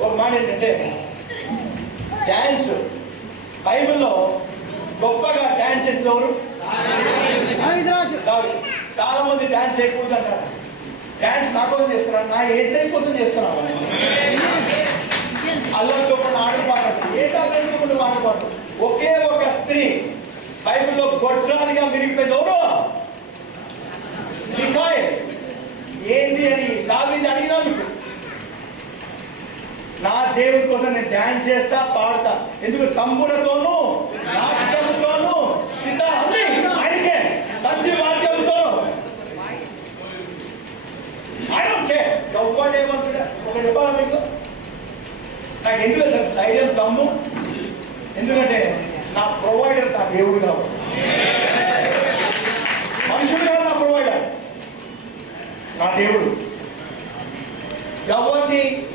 ఒక మాట ఏంటంటే డ్యాన్స్ బైబిల్లో గొప్పగా డ్యాన్స్ చేసిన ఎవరు. చాలా మంది డ్యాన్స్ చేయకూడదు అంటారు. డ్యాన్స్ నా కోసం చేస్తున్నాను నా ఏసై కోసం చేస్తున్నాను అల్లంతో కొన్ని ఆట పాటలు ఏ అల్లంతో కొన్ని ఆట పాటలు ఒకే ఒక స్త్రీ బైబిల్లో గొడ్రాలిగా మిరిగిపోయింది ఎవరు. ఏంది అని దావీది అడిగినందుకు నా దేవుని కోసం నేను డ్యాన్స్ చేస్తా పాడతా. ఎందుకు? తమ్ములతోనూ నా సిద్ధ ఆయనకే. తండ్రి వాద్యముతోనూ ఒక్కటి don't ఏమంటున్నా? ఒక చెప్పాలా మీకు? నాకు ఎందుకు ధైర్యం తమ్ము. ఎందుకంటే నా ప్రొవైడర్ నా దేవుడు కాబట్టి. మనుషుడు కాదు నా ప్రొవైడర్. నా దేవుడు. ఎవరిని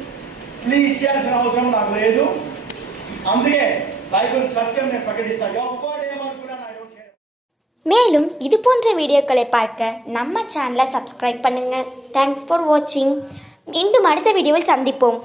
ప్లీజ్ చేయాల్సిన అవసరం నాకు లేదు అందుకే బైబిల్ సత్యం నేను ప్రకటిస్తాను ఎవరు ఏమనుకున్నా I don't care. மேலும் இது போன்ற வீடியோக்களை பார்க்க நம்ம சேனலை சப்ஸ்கிரைப் பண்ணுங்க தேங்க்ஸ் ஃபார் வாட்சிங் மீண்டும் அடுத்த வீடியோவில் சந்திப்போம்